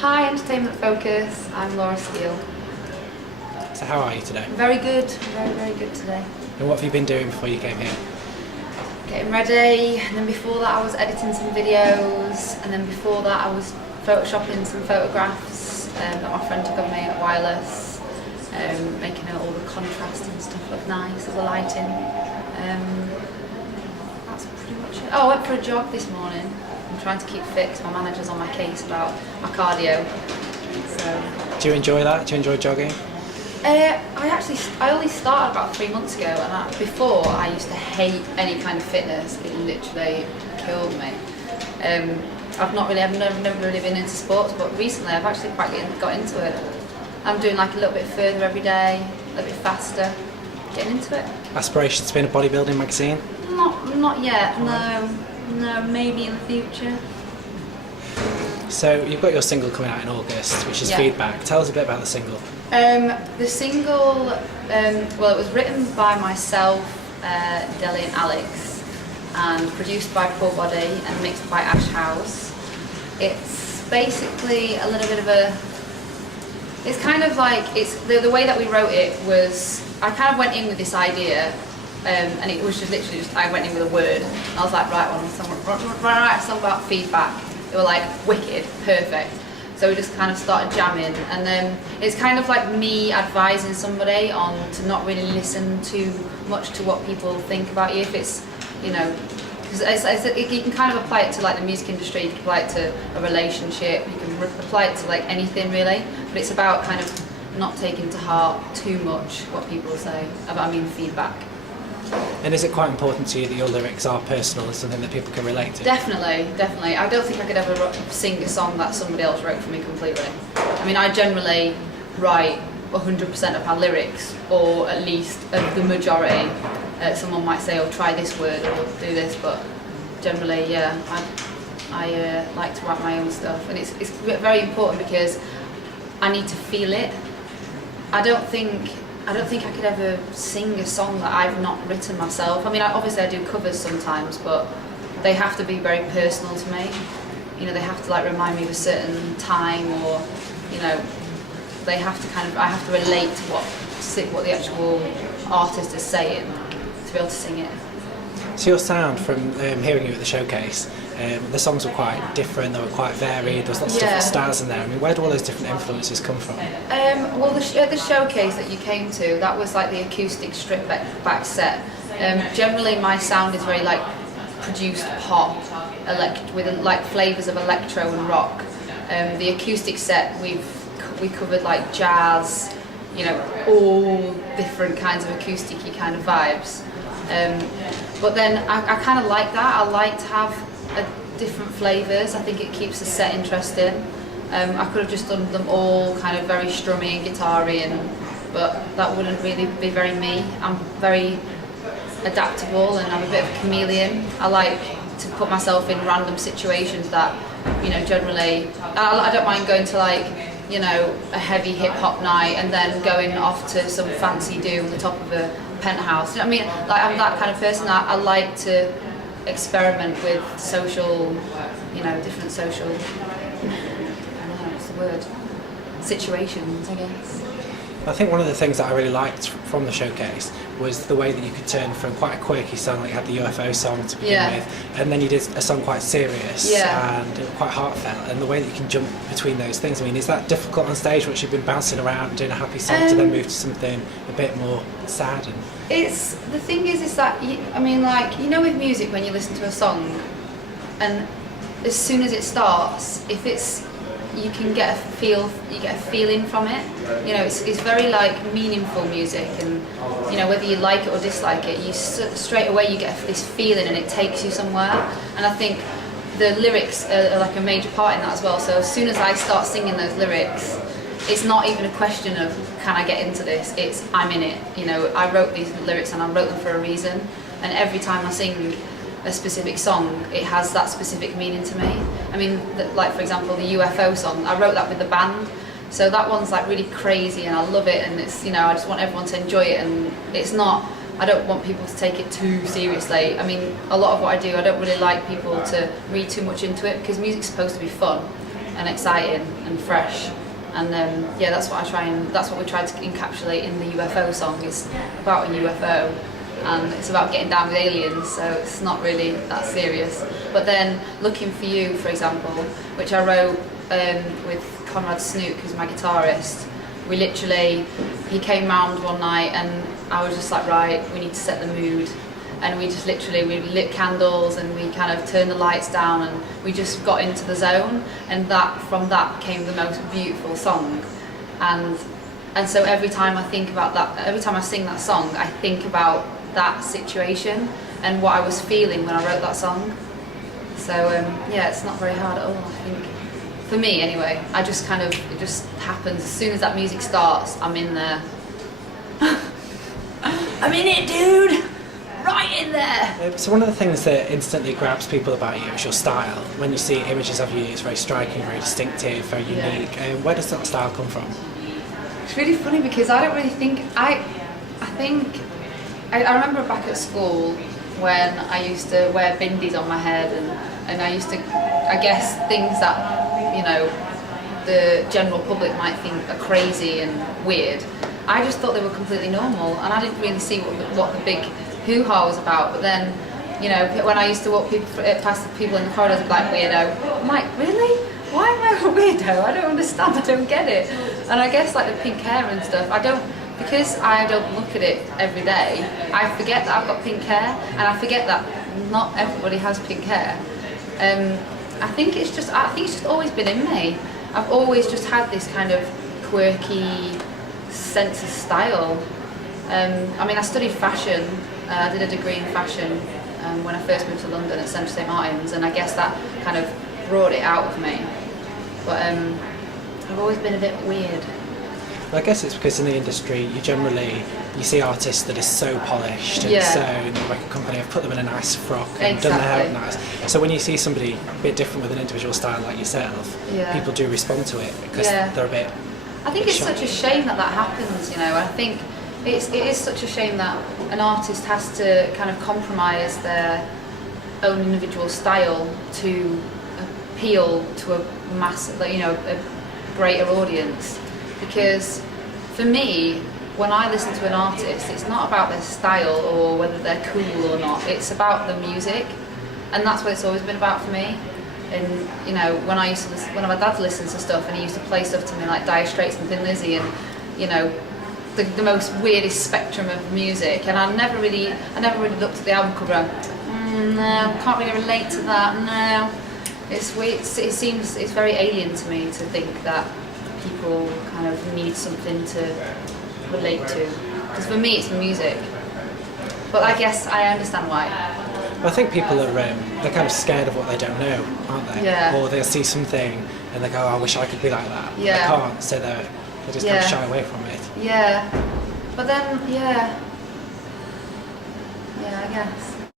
Hi, Entertainment Focus. I'm Laura Steele. So how are you today? Very good. Very good today. And what have you been doing before you came here? Getting ready, and then before that I was editing some videos, and then before that I was photoshopping some photographs that my friend took of me at Wireless, making all the contrast and stuff look nice, all the lighting. That's pretty much it. Oh, I went for a jog this morning. I'm trying to keep fit 'cause my manager's on my case about my cardio. So. Do you enjoy that? Do you enjoy jogging? I only started about 3 months ago, and before I used to hate any kind of fitness. It literally killed me. I've never really been into sports, but recently I've actually quite got into it. I'm doing like a little bit further every day, a little bit faster, getting into it. Aspirations to be in a bodybuilding magazine? Not yet. No, maybe in the future. So you've got your single coming out in August, which is Feedback. Tell us a bit about the single. The single, well, it was written by myself, Deli and Alex, and produced by Poor Body and mixed by Ash House. It's basically a little bit of a, it's kind of like, it's the way that we wrote it was, I kind of went in with this idea, and it was just literally just, I went in with a word, and I was like, right, write a song about feedback. They were like, wicked, perfect. So we just kind of started jamming, and then it's kind of like me advising somebody on to not really listen too much to what people think about you. If it's, you know, because you can kind of apply it to like the music industry, you can apply it to a relationship, you can apply it to like anything really, but it's about kind of not taking to heart too much what people say about, feedback. And is it quite important to you that your lyrics are personal and something that people can relate to? Definitely. I don't think I could ever sing a song that somebody else wrote for me completely. I generally write 100% of my lyrics, or at least the majority. Someone might say, oh, try this word or do this, but generally, yeah, I like to write my own stuff. And it's very important because I need to feel it. I don't think I could ever sing a song that I've not written myself. Obviously I do covers sometimes, but they have to be very personal to me. They have to like remind me of a certain time, or they have to I have to relate to what the actual artist is saying to be able to sing it. So your sound, from hearing you at the showcase, the songs were quite different, they were quite varied, there was lots of different styles in there. Where do all those different influences come from? Well, the showcase that you came to, that was like the acoustic strip back set. Generally my sound is very like produced pop, with like flavours of electro and rock. The acoustic set, we covered like jazz, all different kinds of acoustic-y kind of vibes. But then I kind of like that. I like to have different flavours. I think it keeps the set interesting. I could have just done them all kind of very strummy and guitar-y, but that wouldn't really be very me. I'm very adaptable and I'm a bit of a chameleon. I like to put myself in random situations that, generally, I don't mind going to like, a heavy hip-hop night and then going off to some fancy do on the top of a penthouse. I'm that kind of person. I like to experiment with social, different social, I don't know what's the word, situations, I guess. I think one of the things that I really liked from the showcase was the way that you could turn from quite a quirky song, like you had the UFO song to begin with, and then you did a song quite serious and quite heartfelt, and the way that you can jump between those things. Is that difficult on stage once you've been bouncing around and doing a happy song to then move to something a bit more sad? It's, the thing is that, with music, when you listen to a song, and as soon as it starts, if it's, you get a feeling from it. It's very like meaningful music, and whether you like it or dislike it, you straight away you get this feeling and it takes you somewhere. And I think the lyrics are like a major part in that as well. So as soon as I start singing those lyrics, it's not even a question of can I get into this, it's I'm in it. I wrote these lyrics and I wrote them for a reason, and every time I sing a specific song, it has that specific meaning to me. Like for example, the UFO song, I wrote that with the band, so that one's like really crazy and I love it, and it's, I just want everyone to enjoy it, and it's not, I don't want people to take it too seriously. A lot of what I do, I don't really like people to read too much into it, because music's supposed to be fun. and exciting and fresh. And yeah, that's what we tried to encapsulate in the UFO song. It's about a UFO, and it's about getting down with aliens, so it's not really that serious. But then Looking For You, for example, which I wrote with Conrad Snook, who's my guitarist, he came round one night and I was just like, right, we need to set the mood. And we lit candles and we kind of turned the lights down and we just got into the zone, and from that came the most beautiful song. And so every time I think about that, every time I sing that song, I think about that situation and what I was feeling when I wrote that song. So yeah, it's not very hard at all, I think. For me anyway, it just happens. As soon as that music starts, I'm in there. I'm in it, dude! Right in there! So one of the things that instantly grabs people about you is your style. When you see images of you, it's very striking, very distinctive, very unique. Where does that style come from? It's really funny because I don't really think... I remember back at school when I used to wear bindies on my head and I used to, I guess, things that, you know, the general public might think are crazy and weird. I just thought they were completely normal, and I didn't really see what the big hoo-ha was about. But then, you know, when I used to walk past the people in the corridors, I'd be like, weirdo. I'm like, really? Why am I a weirdo? I don't understand. I don't get it. And I guess like the pink hair and stuff, because I don't look at it every day, I forget that I've got pink hair, and I forget that not everybody has pink hair. I think it's just always been in me. I've always just had this kind of quirky sense of style. I mean, I studied fashion. I did a degree in fashion when I first moved to London at Central St Martin's, and I guess that kind of brought it out of me. But I've always been a bit weird. Well, I guess it's because in the industry you see artists that are so polished and so like a company have put them in a nice frock and done their hair nice. So when you see somebody a bit different with an individual style like yourself, people do respond to it because they're a bit... I think it's such a shame that happens, you know. I think it is such a shame that an artist has to kind of compromise their own individual style to appeal to a mass, you know, a greater audience. Because for me, when I listen to an artist, it's not about their style or whether they're cool or not. It's about the music, and that's what it's always been about for me. And you know, when my dad listens to stuff and he used to play stuff to me like Dire Straits and Thin Lizzy, and you know, the most weirdest spectrum of music. And I never really looked at the album cover. No, can't really relate to that. No, it's weird. It's very alien to me to think that people kind of need something to relate to. Because for me, it's music. But I guess I understand why. Well, I think people are they're kind of scared of what they don't know, aren't they? Yeah. Or they'll see something and they go, oh, I wish I could be like that. Yeah. They can't, so they just kind of shy away from it. Yeah. But then, yeah, I guess.